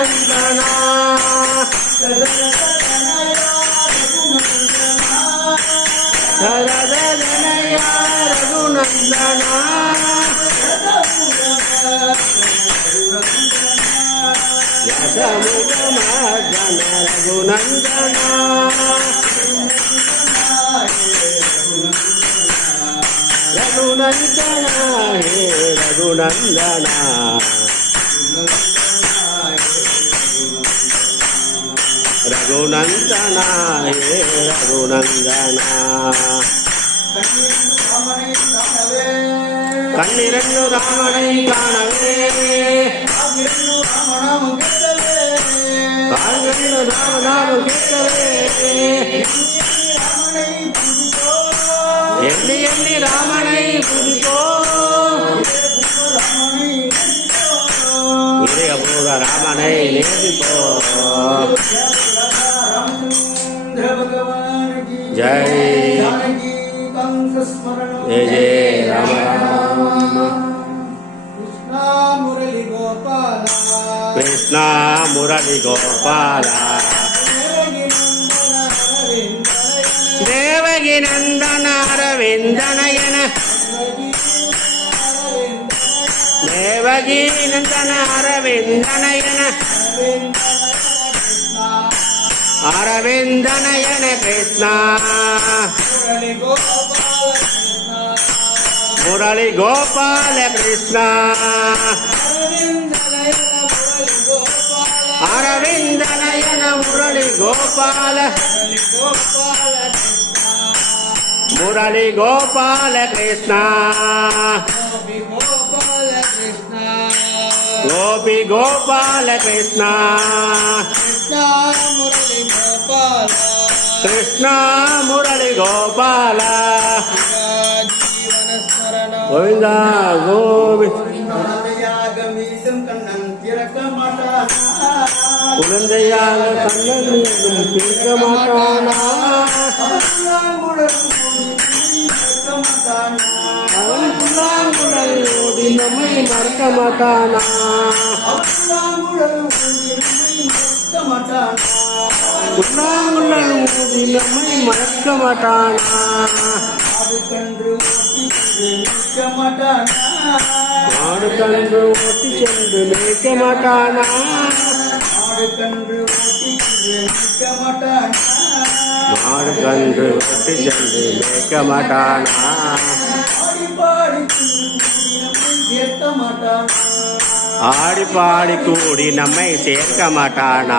రఘునందనా రఘునందనయ రఘునందనా యశముగమర్దన రఘునందనా. రఘునందనా. హే రఘునందనా. ರಘುನಂದನ ಹೇ ರಘುನಂದನ ಕಣ್ಣಿರನ್ನು ರಾಮಣೈ ಕಾಣವೇ ಕಾಲ್ಗಳನ್ನು ರಾಮನಾಮ ಕೇಳವೇ ಎಲ್ಲಿ ಎಲ್ಲಿ ರಾಮಣೈ ಕುರಿತೋ இதய பூர்வ ராமனை நேசிப்போ జై జయ జయ రామ కృష్ణ మురళి గోపాల దేవగి నందన అరవిందనయన దేవగి నందన అరవిందనయన அரவிந்தனயன அரவிந்தனயன கிருஷ்ணா. முரளி கோபால கிருஷ்ணா. அரவிந்தனயன முரளி கோபால. முரளி கோபால கிருஷ்ணா. கோபி கோபால கிருஷ்ணா. கிருஷ்ணா முரளி கோபால. கோவிந்தா கோவி மீண்டும் கண்ணன் திறக்க மாட்டானா? மாட்டானா? அவன் புல்லாங்குழல் ஓடி நம்மை மறக்க மாட்டானா? புல்லாங்குழல் ஓடி நம்மை மறக்க மாட்டானா மாடு கன்று ஓட்டி சென்று மேய்க்க மாட்டானா மாடு கன்று ஓட்டி சென்று நிற்க மாட்டானா ஆடி பாடி கூடி நம்மை சேர்க்க மாட்டானா மாட்டானா மாட்டானா மாட்டானா.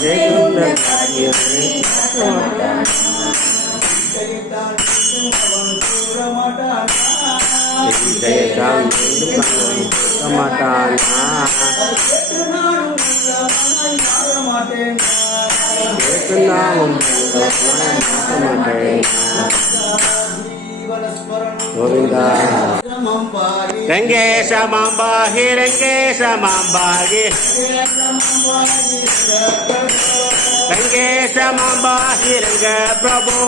జయగుండ కార్యమే జయ గోవింద రంగేశమాహిరంగ ప్రభో.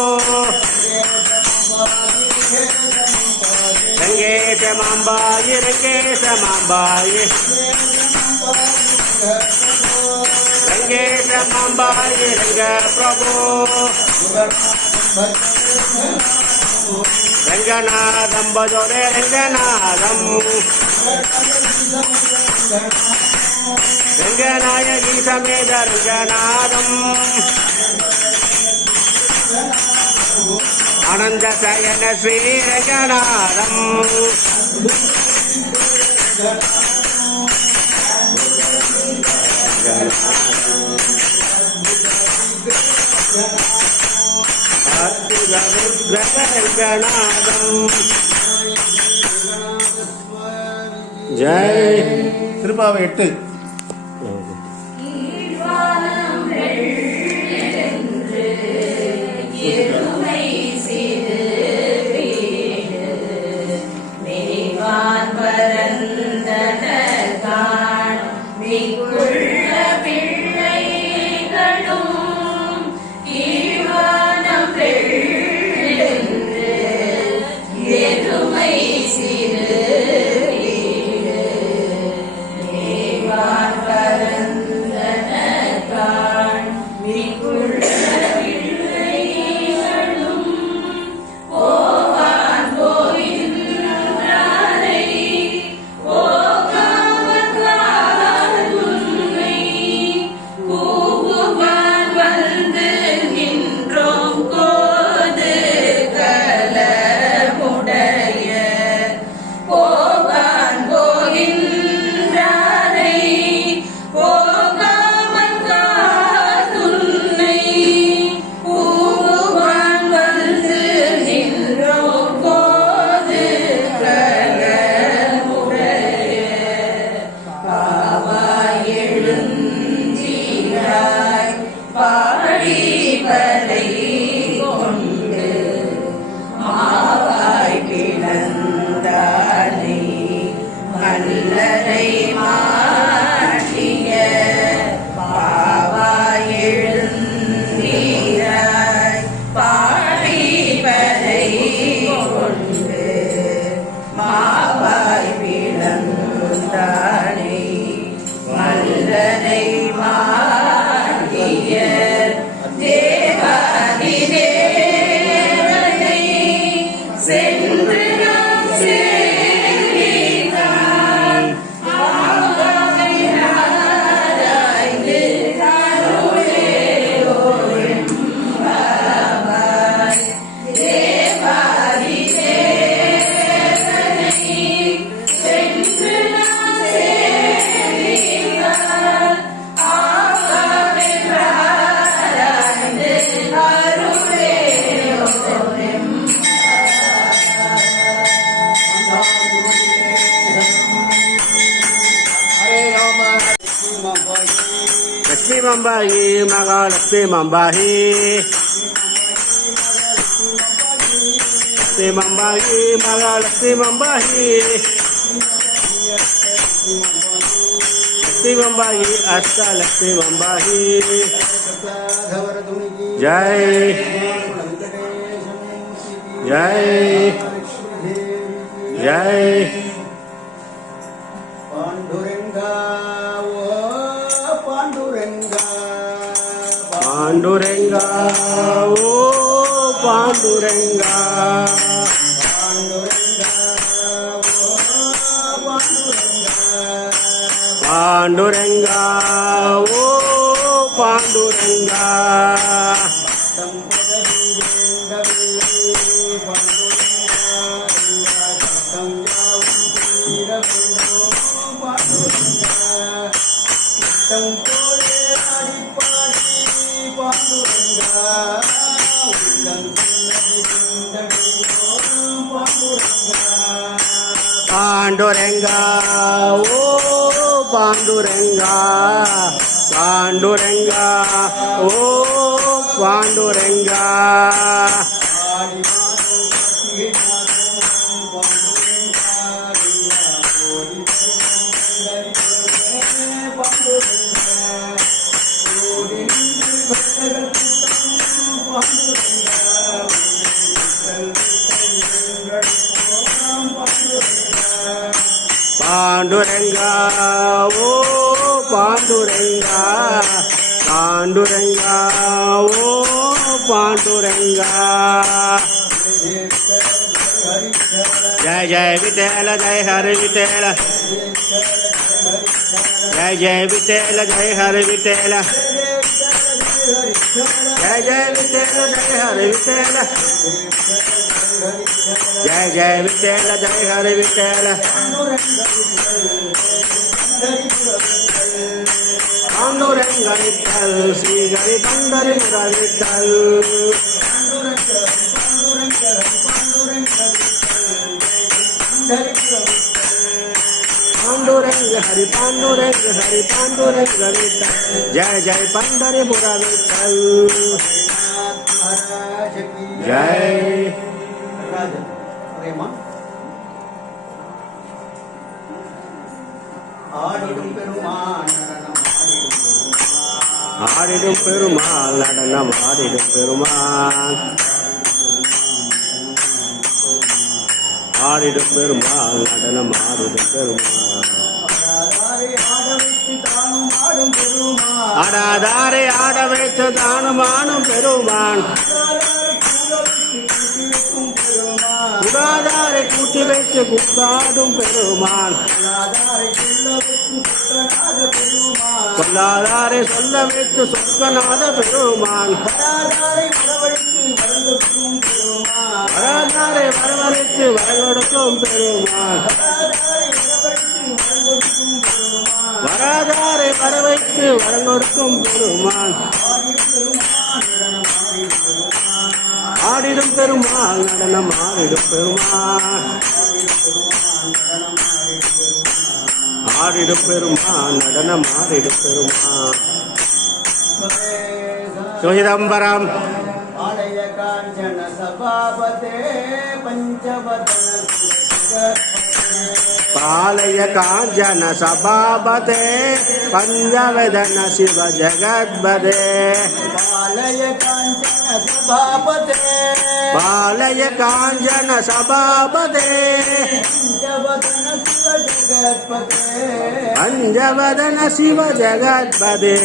రంగేశమాంబాయి రంగేశమాంబాయి రంగేశమాంబాయి రంగ ప్రభో. రంగనాథం భజోరే రంగనాథం. ரங்கநாயகி சமேத ரங்கநாதம் அனந்த சயன ஸ்ரீ ரங்கநாதம் ஜெய். திருப்பாவை எட்டு. Bendito அடிபதை கொண்டு மா मम्बाही लक्ष्मी मम्बाही माला लक्ष्मी मम्बाही लक्ष्मी मम्बाही अच्छा लक्ष्मी मम्बाही जय जय जय పాండురంగా ఓ పాండురంగా పాండురంగా ఓ పాండురంగా. పాండురంగా ఓ పాండురంగా పాండురంగా ఓ పాండురంగా. పాండురంగా ఓ పాండురంగా. జయ జయ విఠల జయ హరి విఠల. జయ జయ విఠల జయ హరి విఠల. జయ జయ విఠల జయ హరి విఠల. జయ జయ విఠల జయ హరి విఠల. पांडुरंग विठ्ठल श्री हरी पंढरीपुरा विठ्ठल पांडुरंग हरि पांडुरंग हरि पांडुरंग विठ्ठल जय जय पंढरीपुरा विठ्ठल जय ஆடிடும் பெருமான் நடனம் ஆடிடும் பெருமாள் நடனம் ஆடிடும் பெருமாள். ஆடிடும் பெருமாள் நடனம் ஆடிடும் பெருமாள். ஆடாதாரை ஆட வைத்து தானும் ஆடும் பெருமான் ஆணும் பெருமான். உடாதாரை கூட்டி வைத்து கூத்தாடும் பெருமான். ஆடாதாரை சொல்ல வைத்து சொற்கநாத பெருமான். வராதாரை வரவழைத்து வரங்கொடுக்கும் பெருமான். வராதாரை வரவைத்து வரங்கொடுக்கும் பெருமான். ஆடிடும் பெருமாள் நடனம் ஆடிடும் பெருமாள் ஆடிடும் பெருமா நடனம் ஆடிடும் பெருமா. சிதம்பரம் ஆலய காஞ்சன சபாபதே பஞ்சவதன பாலய காஞ்சன சபாபதே பஞ்சவதன சிவ ஜகத்பதே. பாலய सभापते पालय कांजन सभापते अंजवदन शिव जगत्पदे।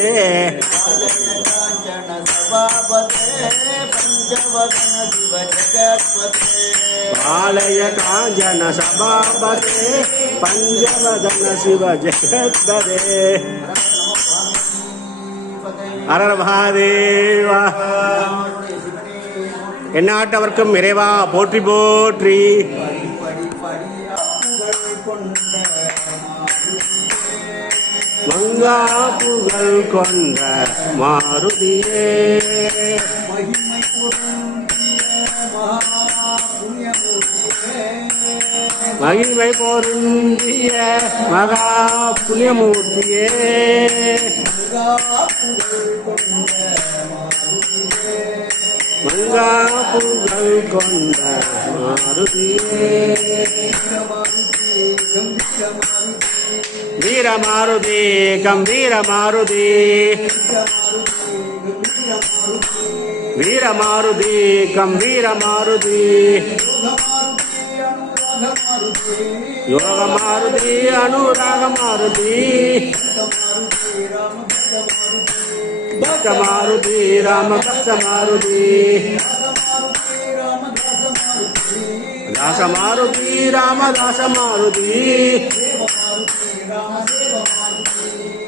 पालय कांजन सभापते पञ्जवदन शिव जगत्पदे। हर महादेव। எந்நாட்டவர்க்கும் இறைவா போற்றி போற்றி. மங்கா புகழ் கொண்ட மாருதியே. மகிமை பொருந்திய மகா புண்ணியமூர்த்தியே. மகிமை பொருந்திய மகா புண்ணியமூர்த்தியே மங்கா புகழ் கொண்ட மாருதியே புகழ் கொண்ட மாருதியே. வீர மாருதி கம்பீர மாருதி. வீர மாருதி கம்பீர மாருதி. யோக மாருதி அனுராக மாருதி. दास मारुति राम दास मारुति दास मारुति राम दास मारुति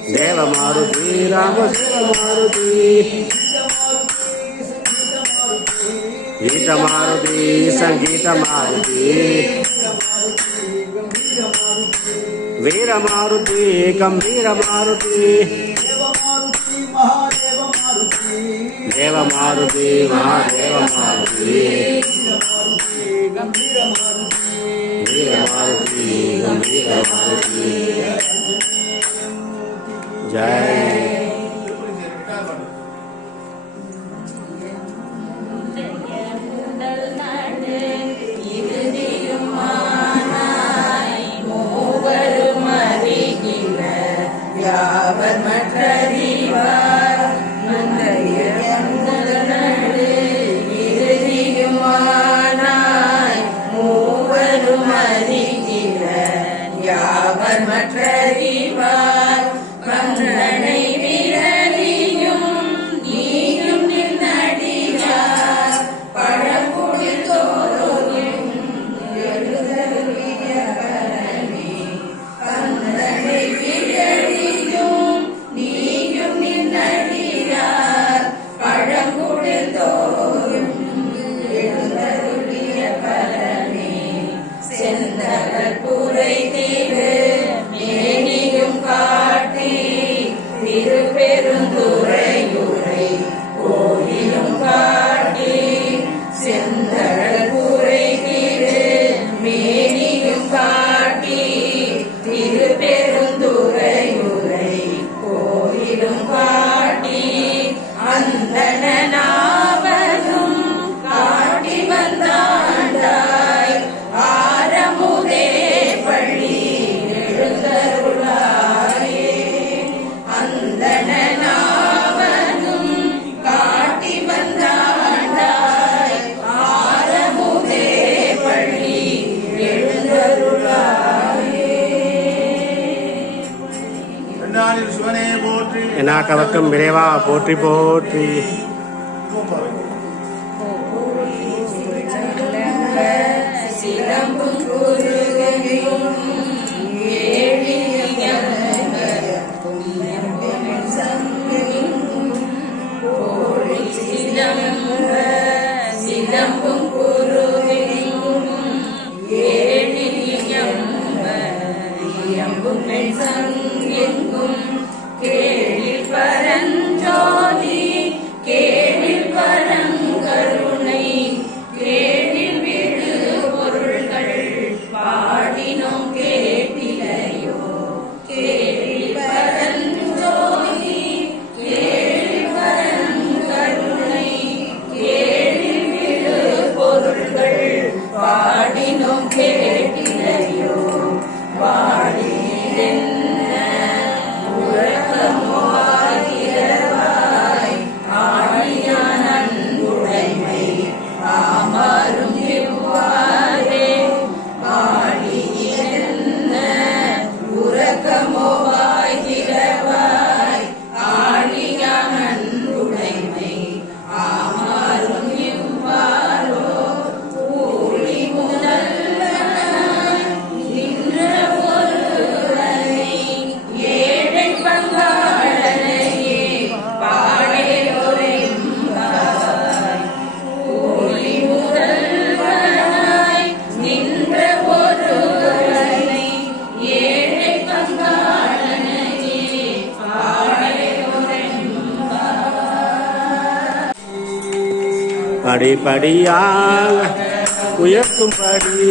देव मारुति राम देव मारुति गीत मारुति संगीत मारुति वीर मारुति गंभीर मारुति देव मारुति महादेव मारुति गंभीर मारुति गंभीर मारुति जय போற்றி என்னாட்டவர்க்கும் விரைவா போற்றி போற்றி சிலம்பும் படிப்படியாக உயர்த்தும்படி.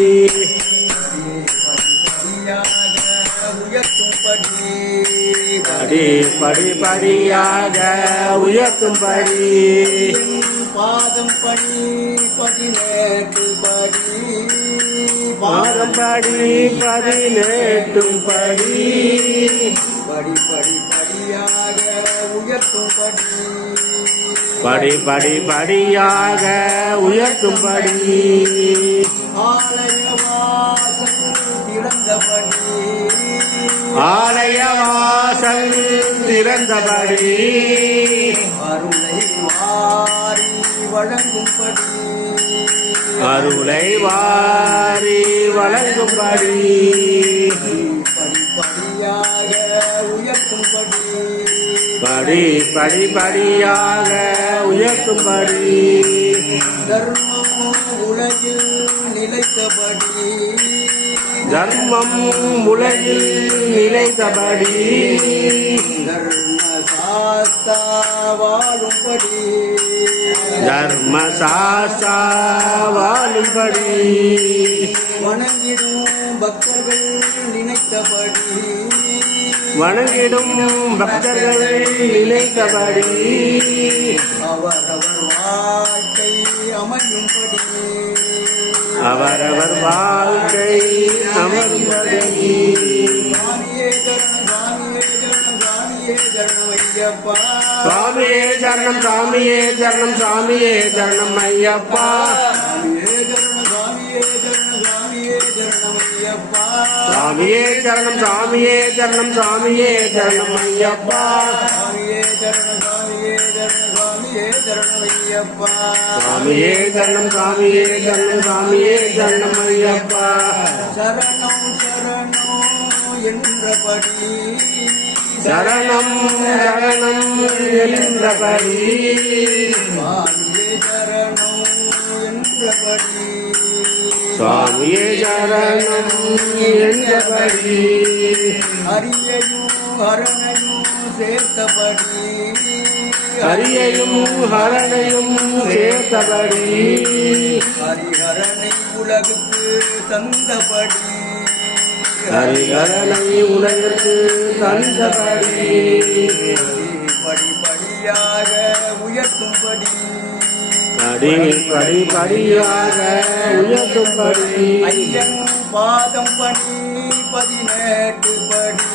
படி படிப்படியாக உயர்த்தும்படி. பாதம் படி பதினெட்டு படி பாதம் படி பதினெட்டும் படி படி படி படியாக உயர்த்தும்படி. படி படி படியாக உயர்த்தும்படி. ஆலய வாசல் திறந்தபடி. ஆலய வாசல் திறந்தபடி. அருளை வாரி வழங்கும்படி. அருளை வாரி வழங்கும்படி. படி படி படியாக உயர்த்தும்படி. தர்மம் உலகில் நிலைத்தபடி. தர்மம் உலகில் நிலைத்தபடி. தர்ம சாஸ்தா வாழும்படி. தர்ம சாஸ்தா வாழும்படி. வணங்கிடும் பக்தர்கள் நினைத்தபடி. வணங்கிடும் பக்தர்கள் நிலைத்தபடி அவரவர் வாழ்க்கை அமையும்படி. அவரவர் வாழ்க்கை அமர்ந்தபடி சாமியே சரண சாமியே சரண சாமியே சரணம் ஐயப்பா. சுவாமியே சரணம் சரணம் சரணம் ஐயப்பா. சாமியே சரணம் சாமியே சரணம் சாமியே சரணம் ஐயப்பா. சாமியே சரண சாமியே சரண சாமியே சரணம் ஐயப்பா. சாமியே சரணம் சாமியே சரணம் சாமியே சரணம் ஐயப்பா. சரணம் சரணம் என்றபடி. சரணம் சரணம் என்றபடி. சரணம் என்றபடி. சுவாமியே சரணம் என்றபடி ஹரியையும் ஹரணையும் சேர்த்தபடி. ஹரியையும் ஹரணையும் சேர்த்தபடி. ஹரிஹரனை உலகுக்கு தந்தபடி. ஹரிஹரனை உலகிற்கு தந்தபடி. படிப்படியாக உயர்த்தும்படி. पड़ी बड़ी बड़ी आगे उयतु पड़ी। अय्यन पादम पड़ी 18 बड़ी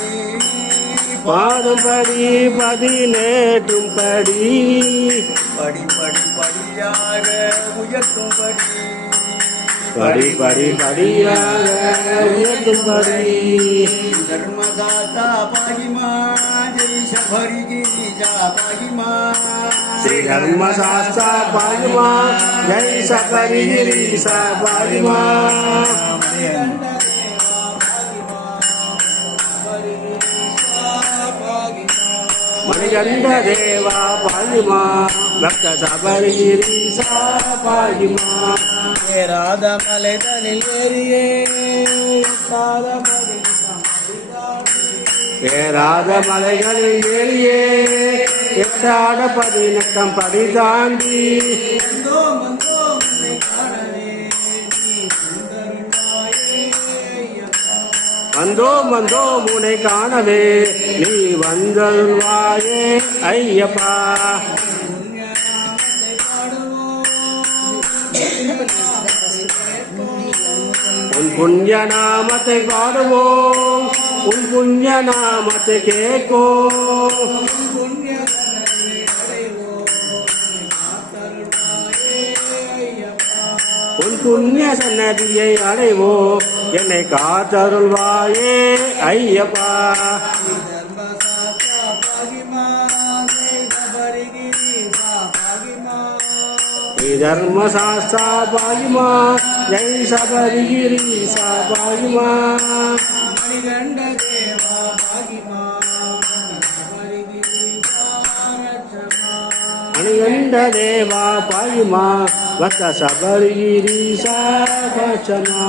पादम बड़ी 18 पड़ी। पड़ी पड़ी बड़ी बड़ी बड़ी पड़ी। पड़ी पड़ी पड़ी आगे उयतु पड़ी। धर्मदाता पाहि माँ जय शभरि गिरिजा पाहि माँ श्री धर्म शास्त्रा पाहिमा जय सबरी गिरीसा पाहिमा मणिगंड देवा पाहिमा भक्त सबरी गिरीसा पाहिमा ராதமலை தனில் ஏறியே ஏறாத மலைகளில் ஏறியே எட்டாட பதினக்கம் படிதாண்டி வந்தோம் மந்தோ மந்தோ காணவே நீ வந்தோ முனை காணவே. நீ வந்தருள்வாயே ஐயப்பா. உன் புண்ணிய நாமத்தை பாடுவோம். உன் புண்ணிய நாமத்தை கேட்கோ. உன் புண்ணிய சன்னதியை அடைவோ. என்னை காத்தருள்வாயே ஐயப்பா. தர்மசாஸ்திரா பாகிமா பரிகிரீசா பாகிமா ஸ்ரீ தர்மசாஸ்திரா பாயுமா ஜெய் சபரிகிரீசா பாயுமா மணிகண்ட தேவா பாகிமா பரிகிரீசா ரட்சமா அணிகண்ட தேவா பாயுமா வத்த சபரிகிரீசா பச்சமா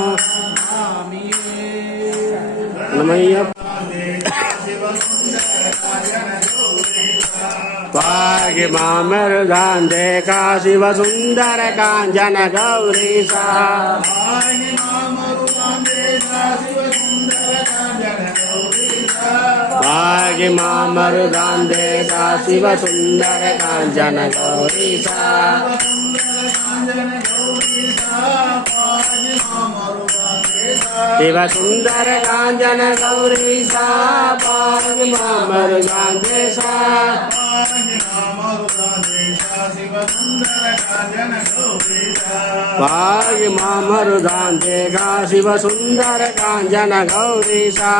நமய்யப்ப भागि मामरुगान्धे सा शिवसुन्दर काञ्चन गौरी सा। शिव सुंदर कांचन गौरी सा पाग मामर गांधे सा। पाग मामर गांधे गा, शिव सुंदर कांचन गौरी सा।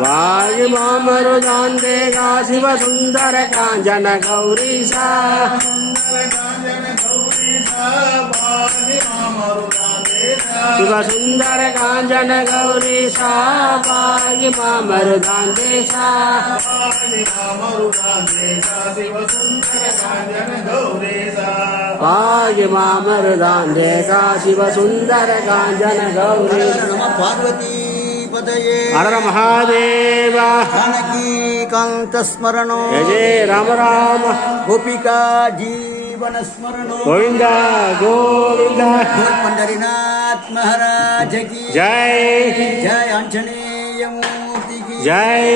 वायुमामरुदान् देगा शिव सुंदर कांजन गौरी सा शिव सुंदर कांजन गौरी सा मामर मामरुदान्ते सा मामर मामरुदान्ते देगा शिव सुंदर कांजन गौरी पार्वती। శ్రీమన్నారాయణాధిపతయే హర మహాదేవ జానకీకాంతస్మరణో జయ రామ రామ గోపికా జీవన స్మరణ గోవింద గోవింద పండరినాథ్ మహారాజకి జయ జయ ఆంజనేయమూర్తికి జయ